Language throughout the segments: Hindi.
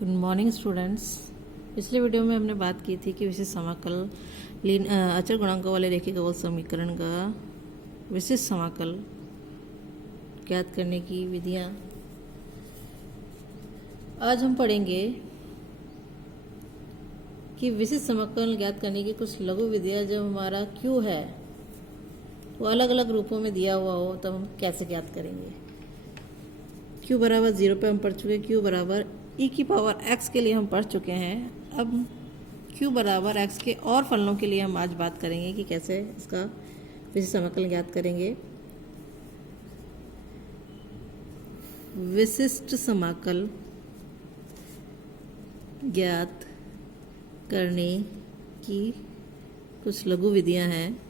Good morning students. पिछले वीडियो में हमने बात की थी कि विशिष्ट समाकल अचर गुणांकों वाले रेखीय अवकल समीकरण का विशिष्ट समाकल ज्ञात करने की विधियां। आज हम पढ़ेंगे कि विशिष्ट समाकल ज्ञात करने की कुछ लघु विधियां। जब हमारा q है वो अलग अलग रूपों में दिया हुआ हो तब हम कैसे ज्ञात करेंगे। q बराबर 0 पे हम पढ़ चुके, q बराबर e की पावर x के लिए हम पढ़ चुके हैं। अब q बराबर x के और फलनों के लिए हम आज बात करेंगे कि कैसे इसका विशिष्ट समाकल ज्ञात करेंगे। विशिष्ट समाकल ज्ञात करने की कुछ लघु विधियां हैं।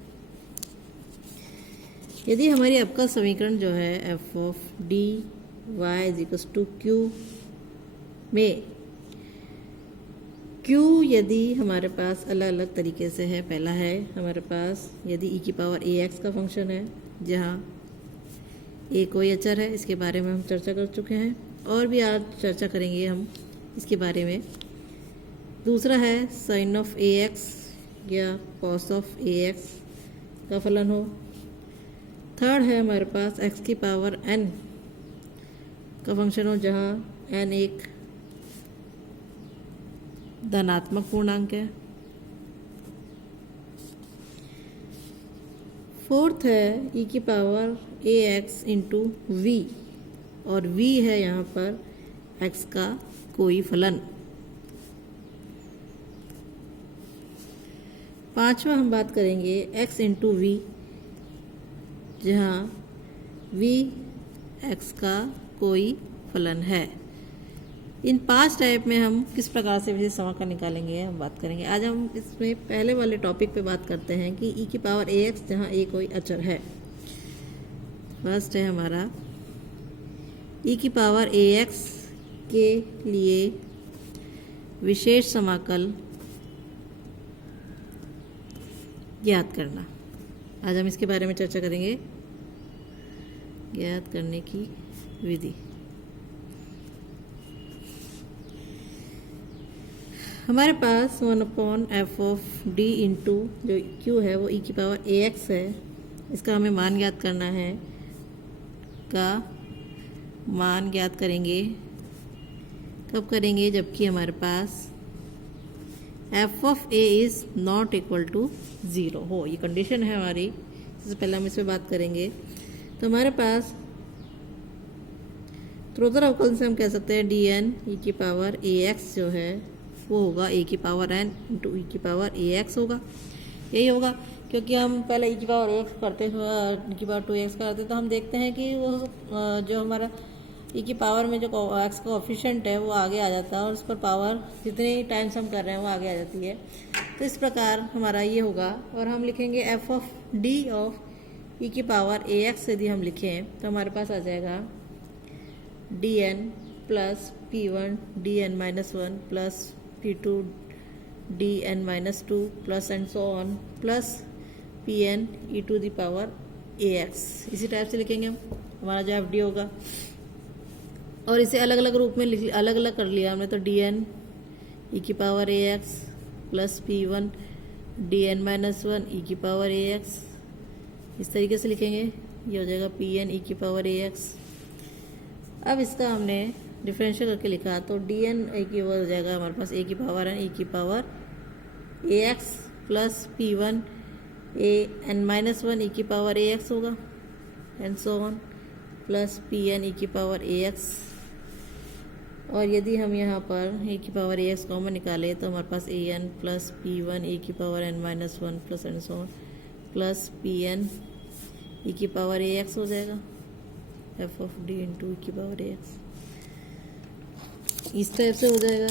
यदि हमारी अवकल समीकरण जो है F of D Y is equals to Q में q यदि हमारे पास अलग अलग तरीके से है। पहला है हमारे पास यदि e की पावर ax का फंक्शन है जहाँ a कोई अचर है, इसके बारे में हम चर्चा कर चुके हैं और भी आज चर्चा करेंगे हम इसके बारे में। दूसरा है साइन ऑफ ax या कॉस ऑफ ax का फलन हो। थर्ड है हमारे पास x की पावर n का फंक्शन हो जहाँ n एक धनात्मक पूर्णांक है। फोर्थ है e की पावर ax इंटू वी और v है यहाँ पर x का कोई फलन। पांचवा हम बात करेंगे x इंटू वी जहाँ v x का कोई फलन है। इन 5 टाइप में हम किस प्रकार से विशिष्ट समाकल निकालेंगे हम बात करेंगे। आज हम इसमें पहले वाले टॉपिक पे बात करते हैं कि e की पावर ax जहाँ a कोई अचर है। फर्स्ट है हमारा e की पावर ax के लिए विशेष समाकल ज्ञात करना। आज हम इसके बारे में चर्चा करेंगे। ज्ञात करने की विधि। हमारे पास 1/f ऑफ d इंटू जो q है वो e की पावर ax है। इसका हमें मान ज्ञात करना है। का मान ज्ञात करेंगे कब करेंगे जबकि हमारे पास f of a is not equal to 0 हो। ये कंडीशन है हमारी। सबसे पहले हम इस पर बात करेंगे। तो हमारे पास त्रोतर अवकलन से हम कह सकते हैं dn e की पावर ax जो है वो होगा a की पावर n इंटू e की पावर ax होगा। यही होगा क्योंकि हम पहले e की पावर ax करते e की पावर 2x करते तो हम देखते हैं कि वो जो हमारा e की पावर में जो x का कोफिशिएंट है वो आगे आ जाता है और उस पर पावर जितने टाइम्स हम कर रहे हैं वो आगे आ जाती है। तो इस प्रकार हमारा ये होगा और हम लिखेंगे f of d of e की पावर ax यदि हम लिखें तो हमारे पास आ जाएगा dn plus p1 dn minus 1 plus p2 dn minus 2 plus and so on plus pn e to the power ax। इसी टाइप से लिखेंगे हम। हमारा जो fd होगा और इसे अलग अलग रूप में अलग अलग कर लिया हमने। तो dn e की power ax plus p1 dn minus 1 e की पावर ax इस तरीके से लिखेंगे। ये हो जाएगा pn e की पावर ax। अब इसका हमने डिफरेंशियल करके लिखा तो dn a की वो हो जाएगा हमारे पास a की पावर n e की power ax plus p1 a n minus 1 e की पावर ax होगा and so on plus pn e की पावर ax। और यदि हम यहाँ पर a की पावर ax कॉमन निकालें तो हमारे पास an प्लस p1 a की power n minus 1 plus and so on plus pn e की पावर ax हो जाएगा। f of d into e की पावर ax इस टाइप से हो जाएगा।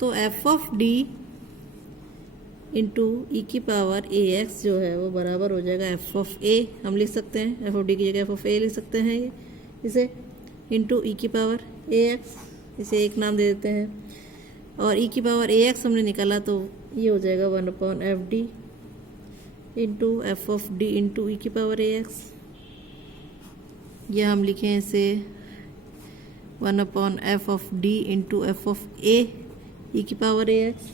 तो f of d into e की पावर ax जो है वो बराबर हो जाएगा f ऑफ a। हम लिख सकते हैं f ऑफ d की जगह f ऑफ a लिख सकते हैं ये इसे इंटू e की पावर ax। इसे एक नाम दे देते हैं और e की पावर ax हमने निकाला तो ये हो जाएगा 1/fd into f of d into e की पावर ax। या हम लिखें इसे one upon F of D into F of A E की पावर ए एक्स,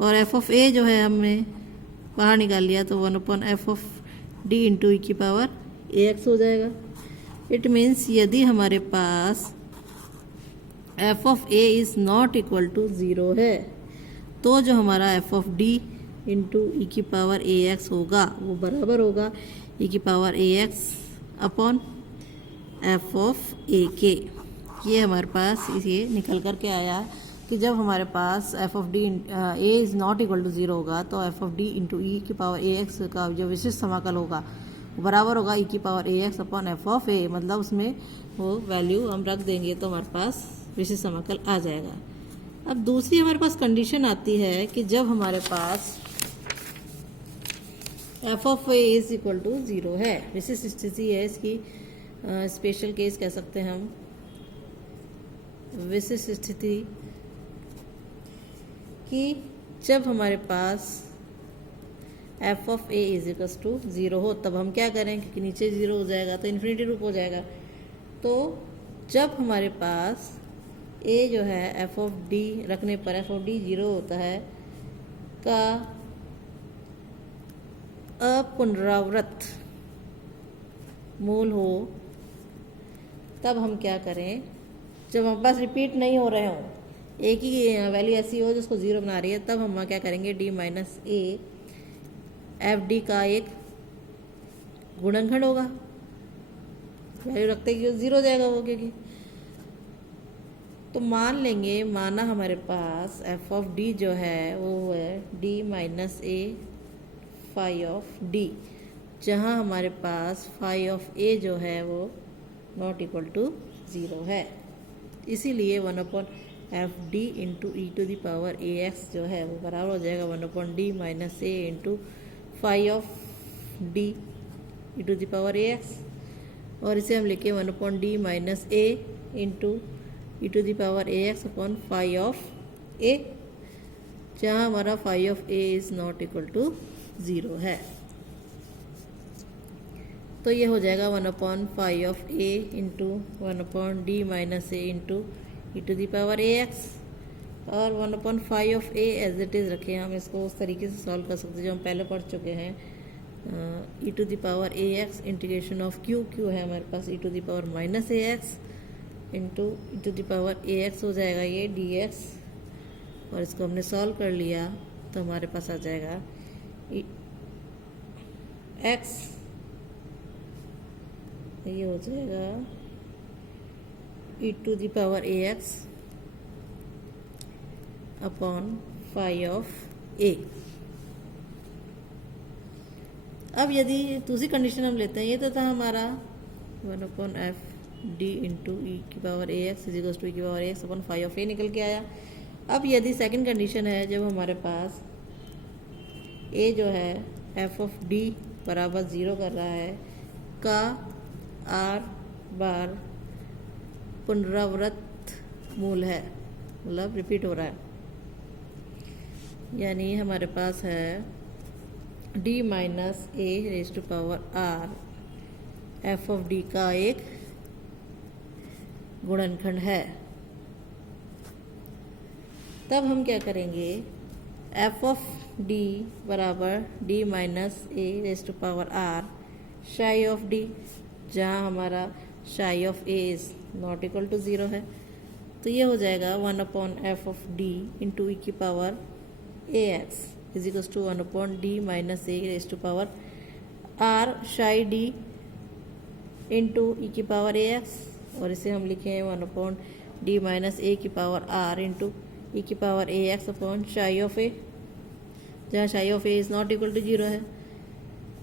और एफ ऑफ ए जो है हमने बाहर निकाल लिया तो one upon F of D into E की पावर ए एक्स हो जाएगा। इट मीन्स यदि हमारे पास F of A is not equal to zero है तो जो हमारा F of D into E की पावर ए एक्स होगा वो बराबर होगा ई की power A X upon F of A के। ये हमारे पास ये निकल कर के आया कि जब हमारे पास F of D A is not equal to zero होगा तो F of D into E की पावर ए एक्स का जो विशिष्ट समाकल होगा वो बराबर होगा ई की power A X upon F of A, मतलब उसमें वो वैल्यू हम रख देंगे तो हमारे पास विशिष्ट समाकल आ जाएगा। अब दूसरी हमारे पास कंडीशन आती है कि जब हमारे पास F of A is equal to zero है, विशिष्ट स्थिति है इसकी, स्पेशल केस कह सकते हैं हम, विशिष्ट स्थिति कि जब हमारे पास F of A is equal to zero हो तब हम क्या करें, क्योंकि नीचे ज़ीरो हो जाएगा तो इन्फिनिटी रूप हो जाएगा। तो जब हमारे पास ए जो है एफ ऑफ डी रखने पर एफ ऑफ डी ज़ीरो होता है का अपुनरावृत मूल हो तब हम क्या करें, जब हमारे पास रिपीट नहीं हो रहे हों, एक ही वैल्यू ऐसी हो जिसको ज़ीरो बना रही है, तब हम क्या करेंगे D minus A F D का एक गुणनखंड होगा, वैल्यू रखते कि ज़ीरो हो जाएगा वो, क्योंकि तो मान लेंगे, माना हमारे पास एफ ऑफ डी जो है वो है D minus A phi of D, जहाँ हमारे पास फाई ऑफ ए जो है वो नॉट इक्वल टू ज़ीरो है। इसीलिए one upon F D into E to the power A X जो है वो बराबर हो जाएगा one upon D minus A into phi of D E to the power A X, और इसे हम लिखे one upon D minus A into E to the power A X upon phi of A, जहाँ हमारा phi of A is not equal to zero है। तो ये हो जाएगा one upon phi of A into one upon D minus A into E to the power A X, और one upon phi of A as it is रखें, हम इसको उस तरीके से सॉल्व कर सकते हैं जो हम पहले पढ़ चुके हैं। E to the power A X integration of Q, Q है हमारे पास E to the power minus A X into E to the power A X हो जाएगा ये डी एक्स, और इसको हमने सॉल्व कर लिया तो हमारे पास आ जाएगा एक्स, ये हो जाएगा E to the power A X upon phi of A. अब यदि दूसरी कंडीशन हम लेते हैं, ये तो था हमारा one upon F D into E की power A X is equals to E की power A X upon phi of A निकल के आया। अब यदि सेकंड कंडीशन है, जब हमारे पास ए जो है एफ ऑफ डी बराबर ज़ीरो कर रहा है का आर बार पुनरावृत मूल है, मतलब रिपीट हो रहा है, यानी हमारे पास है D minus A raise to power R F of D का एक गुणनखंड है। तब हम क्या करेंगे, एफ ऑफ डी बराबर D minus A raise to power R psi of D, जहाँ हमारा psi of A is not equal to zero है, तो ये हो जाएगा one upon F of D into E की power A X is equals to one upon D minus A raise to power R psi D into E की पावर ए एक्स, और इसे हम लिखे हैं one upon D minus A की पावर आर इंटू ई की power A X upon psi of A, जहाँ psi of A is not equal to zero है।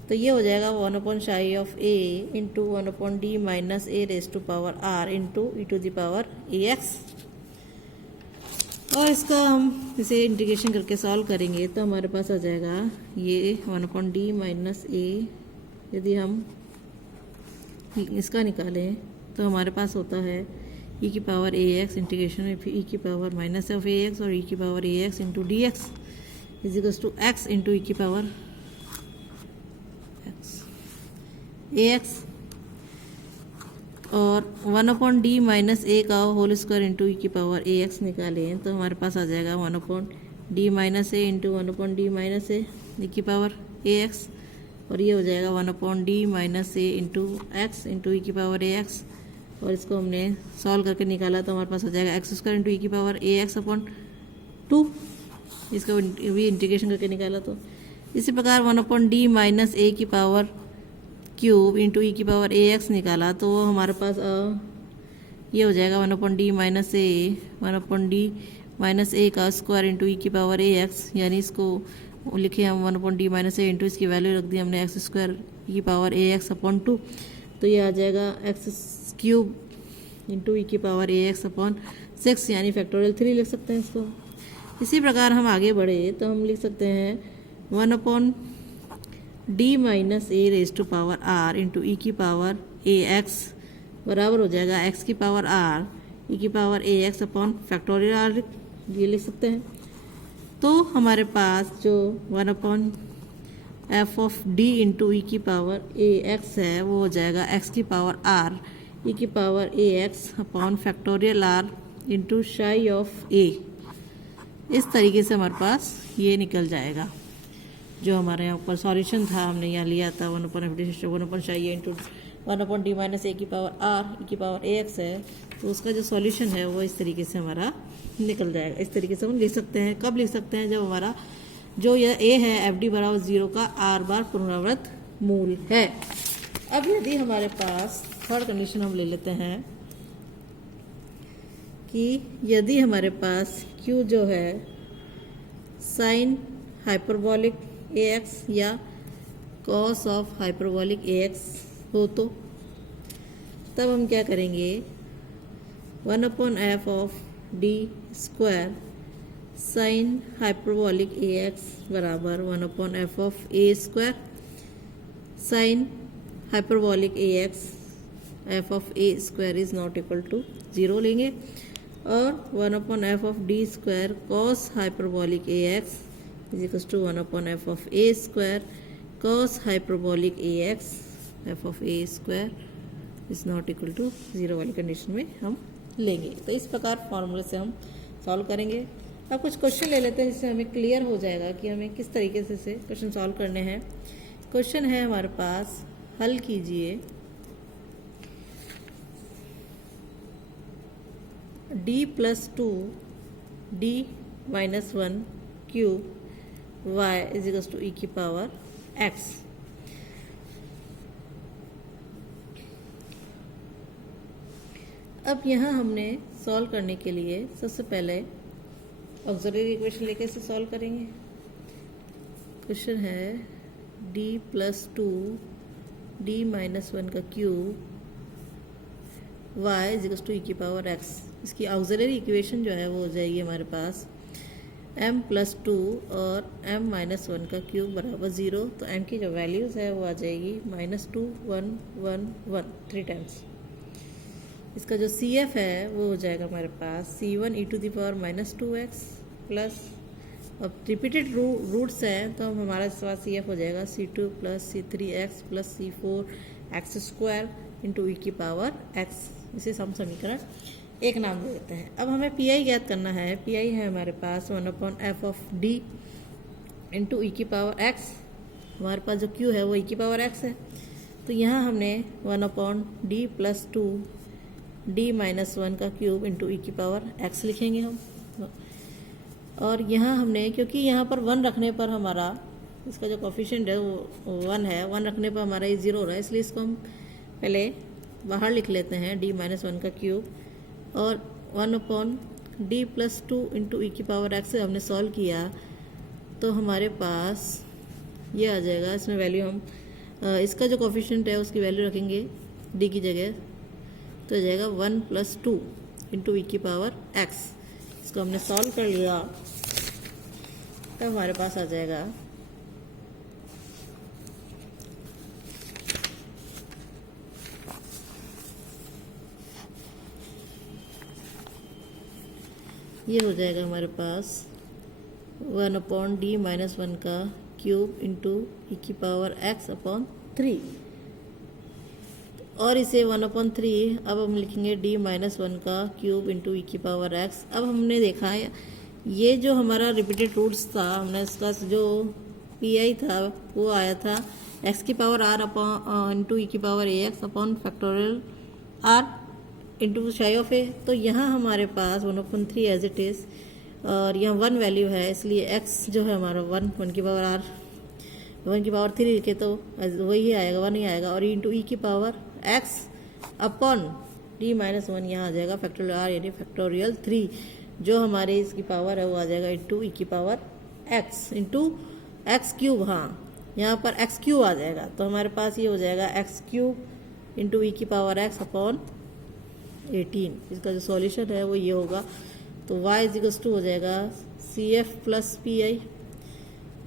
तो ये हो जाएगा one upon psi of A into one upon D minus A raise to power R into E to the power A X, और इसका हम इसे इंटीग्रेशन करके सॉल्व करेंगे तो हमारे पास आ जाएगा ये वन अपॉन डी माइनस ए, यदि हम इसका निकालें तो हमारे पास होता है ई की power A X integration E की power minus of A X और ई की power A X into D X is equals to X into E की पावर एक्स ए एक्स, और 1/d माइनस ए का होल स्क्वायर इंटू ई की पावर ए एक्स निकालें तो हमारे पास आ जाएगा 1/d minus A into 1/d minus A E की पावर ए एक्स, और ये हो जाएगा 1/d minus A into x into E की पावर ए एक्स, और इसको हमने सॉल्व करके निकाला तो हमारे पास हो जाएगा एक्स स्क्वायर इंटू ई की पावर ए एक्स अपॉन 2। इसका भी इंटीग्रेशन करके निकाला तो इसी प्रकार 1/d माइनस ए की पावर क्यूब इंटू ई की पावर ए एक्स निकाला तो हमारे पास ये हो जाएगा 1/d माइनस ए 1/d माइनस ए का स्क्वायर इंटू ई की पावर ए एक्स, यानी इसको लिखे हम 1/d माइनस ए इंटू इसकी वैल्यू रख दी हमने एक्स स्क्वायर ई की पावर ए एक्स अपॉन 2, तो ये आ जाएगा एक्स क्यूब इंटू ई की पावर ए एक्स अपॉन 6, यानी फैक्टोरियल 3 लिख सकते हैं इसको। इसी प्रकार हम आगे बढ़े तो हम लिख सकते हैं 1/d minus A raise to power R into E की पावर ए एक्स बराबर हो जाएगा एक्स की पावर आर ई की power A X upon factorial R, ये लिख सकते हैं। तो हमारे पास जो 1/f of d into E की पावर ए एक्स है वो हो जाएगा एक्स की पावर आर ई की power A X upon factorial R into psi of A. इस तरीके से हमारे पास ये निकल जाएगा। जो हमारे यहाँ ऊपर सॉल्यूशन था हमने यहाँ लिया था 1/f 1/शाई into 1/d minus A की पावर आर ई की पावर ए एक्स है, तो उसका जो सॉल्यूशन है वो इस तरीके से हमारा निकल जाएगा। इस तरीके से हम लिख सकते हैं। कब लिख सकते हैं? जब हमारा जो यह ए है एफ डी बराबर 0 का आर बार पुनरावृत मूल है। अब यदि हमारे पास थर्ड कंडीशन हम ले लेते हैं कि यदि हमारे पास Q जो है साइन हाइपरबॉलिक ए एक्स या cos of hyperbolic A X हो तो तब हम क्या करेंगे 1/f of D square sine hyperbolic A X बराबर 1/f of A square sine hyperbolic A X F of A square is not equal to 0 लेंगे, और 1/f of D square cos hyperbolic A X is equal to 1/f of A square cos hyperbolic A X F of A square is not equal to 0 वाली कंडीशन में हम लेंगे। तो इस प्रकार फॉर्मूले से हम सॉल्व करेंगे। अब कुछ क्वेश्चन ले लेते हैं जिससे हमें क्लियर हो जाएगा कि हमें किस तरीके से क्वेश्चन सॉल्व करने हैं। क्वेश्चन है हमारे पास, हल कीजिए d+2 d-1 cube y is equal to E की पावर x। अब यहाँ हमने सॉल्व करने के लिए सबसे पहले ऑक्सिलरी इक्वेशन लेके इसे सॉल्व करेंगे। क्वेश्चन है d+2 d-1 का cube y is equal to E की पावर x। इसकी ऑक्सिलरी इक्वेशन जो है वो हो जाएगी हमारे पास m+2 और m-1 का क्यूब बराबर 0। तो m की जो वैल्यूज़ है वो आ जाएगी -2 1 1 1 3 टाइम्स। इसका जो CF है वो हो जाएगा हमारे पास C1 e to the power -2x plus, अब रिपीटेड रूट्स हैं तो हमारा इस पास CF हो जाएगा C2 plus C3x plus C4x square into E की पावर x। इसे हम समीकरण 1 नाम दे देते हैं। अब हमें PI ज्ञात करना है। PI है हमारे पास 1/f of d into E की पावर x। हमारे पास जो Q है वो ई की पावर x है, तो यहाँ हमने 1/d+2 d-1 का क्यूब इंटू ई की पावर x लिखेंगे हम। और यहाँ हमने, क्योंकि यहाँ पर 1 रखने पर हमारा इसका जो कोफिशिएंट है वो 1 है, 1 रखने पर हमारा ये 0 हो रहा है, इसलिए इसको हम पहले बाहर लिख लेते हैं d-1 का क्यूब, और 1/d+2 इंटू ई की पावर x से हमने सॉल्व किया तो हमारे पास ये आ जाएगा। इसमें वैल्यू हम इसका जो कोफिशिएंट है उसकी वैल्यू रखेंगे d की जगह, तो आ जाएगा 1+2 इंटू ई की पावर x। इसको हमने सॉल्व कर लिया तब हमारे पास आ जाएगा ये हो जाएगा हमारे पास 1/d-1 का क्यूब इंटू ई की पावर x अपॉन 3। और इसे 1/3 अब हम लिखेंगे d माइनस वन का क्यूब इंटू ई की पावर x। अब हमने देखा है ये जो हमारा रिपीटेड रूट्स था, हमने इसका जो पी था वो आया था x की power r upon into E की power ax upon factorial r into psi of A. तो यहाँ हमारे पास 1/3 एज इट इज़ और यहाँ 1 वैल्यू है, इसलिए x जो है हमारा 1 की पावर r 1 की पावर 3 लिखे तो वही आएगा, 1 ही आएगा। और इंटू ई की power x upon d minus one यहाँ आ जाएगा फैक्टोरियल r यानी फैक्टोरियल 3, जो हमारे इसकी पावर है वो आ जाएगा इंटू ई की power x into x cube. हाँ यहाँ पर एक्स क्यूब आ जाएगा, तो हमारे पास ये हो जाएगा एक्स क्यूब इंटू ई की पावर x अपॉन 18। इसका जो सॉल्यूशन है वो ये होगा। तो y इज इक्वल्स टू हो जाएगा C F plus P I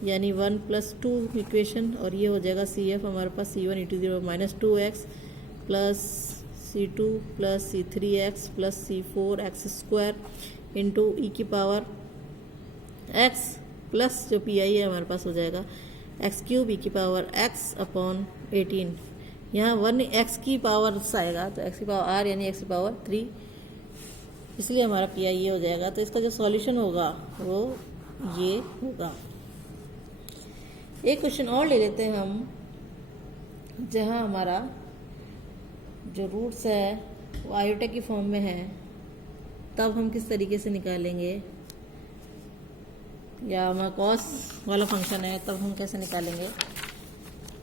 यानी 1+2 इक्वेशन, और ये हो जाएगा सी एफ हमारे पास C1 e⁻² minus 2x plus C2 plus C3x plus C4x square into E की पावर x प्लस जो पी आई है हमारे पास हो जाएगा एक्स क्यूब ई की पावर x अपॉन 18। यहाँ 1x की पावर आएगा तो x की पावर r यानी x की पावर 3, इसलिए हमारा पी आई ये हो जाएगा। तो इसका जो सॉल्यूशन होगा वो ये होगा। एक क्वेश्चन और ले लेते हैं हम, जहाँ हमारा जो रूट्स है वो आयोटा की फॉर्म में है, तब हम किस तरीके से निकालेंगे, या हमारा कॉस वाला फंक्शन है तब हम कैसे निकालेंगे।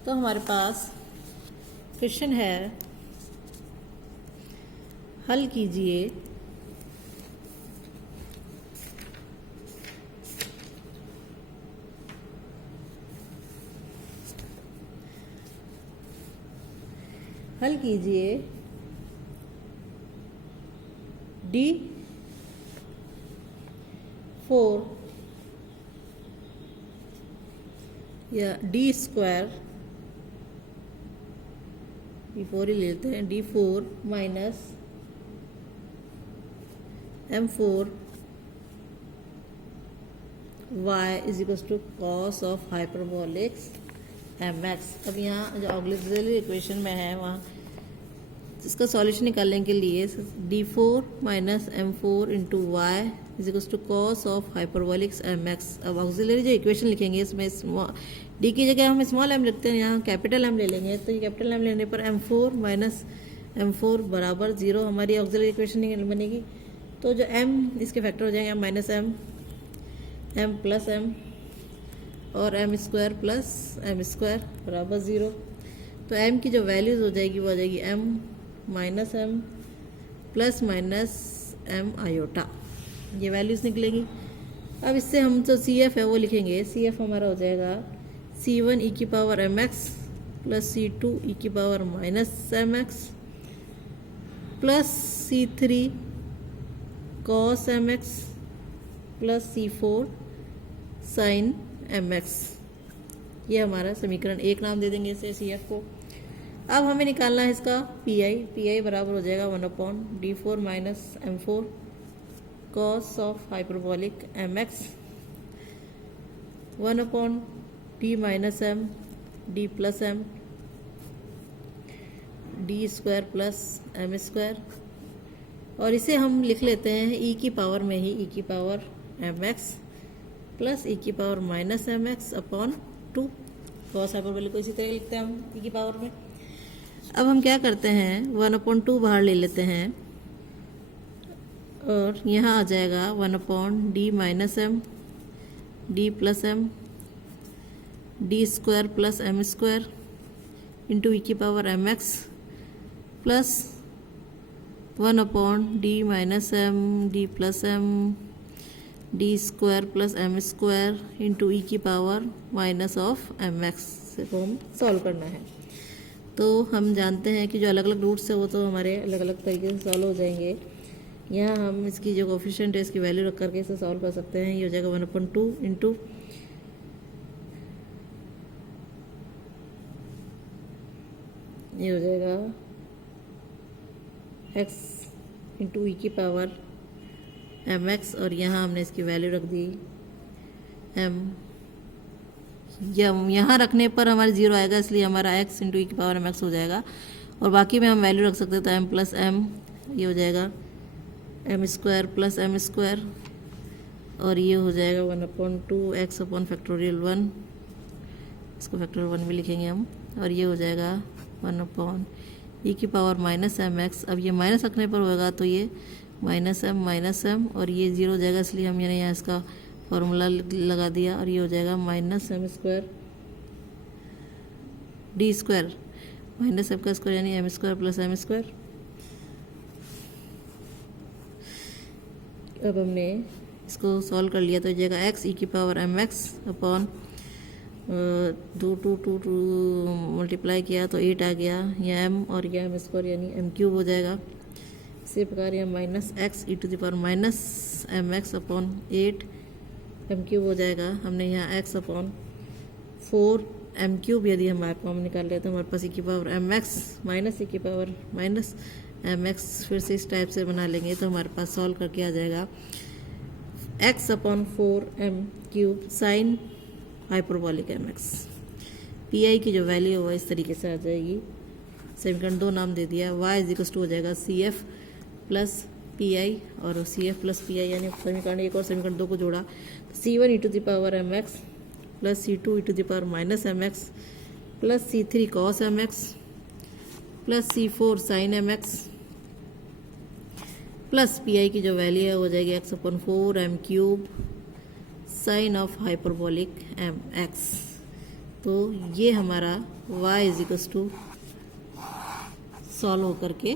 तो हमारे पास क्वेश्चन है, हल कीजिए हल कीजिए D4 या डी स्क्वायर, D4 ही लेते हैं, D4 minus M4 y is equals to cos of hyperbolics mx। अब यहाँ जो ऑक्सिलरी इक्वेशन में है वहाँ इसका सॉल्यूशन निकालने के लिए D4 minus M4 into Y is equals to cos of hyperbolics mx। अब ऑक्सिलरी जो इक्वेशन लिखेंगे इसमें d की जगह हम स्मॉल m लिखते हैं, यहाँ कैपिटल m ले लेंगे। तो ये कैपिटल m लेने पर M4 माइनस M4 बराबर 0 हमारी ऑक्सिलरी इक्वेशन बनेगी। तो जो m इसके फैक्टर हो जाएंगे माइनस m प्लस m और m square plus m square बराबर 0। तो m की जो वैल्यूज़ हो जाएगी वो आ जाएगी m minus m plus minus m iota, ये वैल्यूज़ निकलेगी। अब इससे हम जो सी एफ है वो लिखेंगे, सी एफ हमारा हो जाएगा C1 ई की power mx plus C2 E की power minus mx plus C3 cos mx plus C4 sine mx। ये हमारा समीकरण 1 नाम दे देंगे इसे सी एफ को। अब हमें निकालना है इसका पी आई बराबर हो जाएगा 1/D4 minus M4 cos of hyperbolic mx 1/D minus m d plus m d square plus m square, और इसे हम लिख लेते हैं e की पावर में ही, e की पावर mx प्लस e की power minus mx upon 2। Cos hyperbolic को इसी तरह लिखते हैं हम e की पावर में। अब हम क्या करते हैं 1/2 बाहर ले लेते हैं और यहाँ आ जाएगा 1/D minus m d plus m d square plus m square into E की power mx plus 1/D minus m d plus m d square plus m square into E की पावर माइनस ऑफ mx से को हम सॉल्व करना है। तो हम जानते हैं कि जो अलग अलग रूट्स है वो तो हमारे अलग अलग तरीके से सॉल्व हो जाएंगे। यहाँ हम इसकी जो कोफिशिएंट है इसकी वैल्यू रख करके इसे सॉल्व कर सकते हैं। ये हो जाएगा 1/2 इंटू ये हो जाएगा x इंटू ई की पावर mx, और यहाँ हमने इसकी वैल्यू रख दी m। यहाँ रखने पर हमारे 0 आएगा, इसलिए हमारा x इंटू ई की पावर mx हो जाएगा। और बाकी में हम वैल्यू रख सकते हैं, तो एम प्लस एम, ये हो जाएगा M square plus M square, और ये हो जाएगा 1/2 एक्स अपॉन फैक्टोरियल 1, इसको फैक्टोरियल 1 भी लिखेंगे हम, और ये हो जाएगा 1/e की पावर माइनस एम एक्स। अब ये माइनस रखने पर होगा तो ये माइनस एम, और ये जीरो हो जाएगा, इसलिए हम यहाँ इसका फॉर्मूला लगा दिया, और ये हो जाएगा minus M square D square, minus M का स्क्वायर यानी M square plus M square. अब हमने इसको सॉल्व कर लिया तो हो जाएगा एक्स ई की power M X upon 2 multiply किया तो 8 आ गया, यह एम और यह एम स्क्वायर यानी एम क्यूब हो जाएगा। इसी प्रकार यह minus X E to the power minus M X upon 8 M cube हो जाएगा। हमने यहाँ एक्स अपॉन 4 एम क्यूब यदि हम कॉमन निकाल लेते तो हमारे पास ई की पावर एम एक्स माइनस ई की पावर माइनस एम एक्स, फिर से इस टाइप से बना लेंगे तो हमारे पास सॉल्व करके आ जाएगा X upon 4 M cube sine hyperbolic M X. P I की जो वैल्यू है इस तरीके से आ जाएगी। समीकरण 2 नाम दे दिया, y इज इक्वल टू हो जाएगा C F plus P I, और C F plus P I यानी समीकरण 1 और समीकरण 2 को जोड़ा, C one E to the power M X plus C two E to the power minus M X plus C three cos M X plus C four sine M X plus P I की जो वैल्यू है हो जाएगी X upon 4 M cube sine of hyperbolic M X. तो ये हमारा y is equal to solve होकर के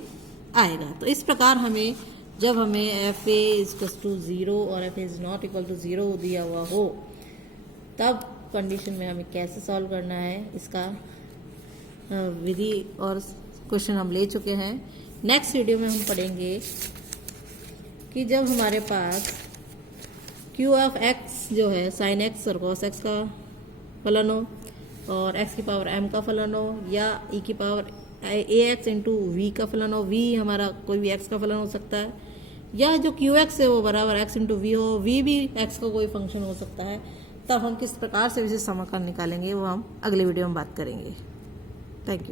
आएगा। तो इस प्रकार हमें जब हमें एफ ए इक्वल टू 0 और F A is not equal to 0 दिया हुआ हो तब कंडीशन में हमें कैसे सॉल्व करना है, इसका विधि और क्वेश्चन हम ले चुके हैं। नेक्स्ट वीडियो में हम पढ़ेंगे कि जब हमारे पास क्यू ऑफ एक्स जो है साइन एक्स और कॉस एक्स का फलन हो और एक्स की पावर एम का फलन हो, या ई की power A X into V का फलन हो, वी हमारा कोई भी एक्स का फलन हो सकता है, या जो क्यू एक्स है वो बराबर एक्स इंटू वी हो, वी भी एक्स का कोई फंक्शन हो सकता है, तब हम किस प्रकार से विशेष समाकलन निकालेंगे वो हम अगले वीडियो में बात करेंगे। Thank you.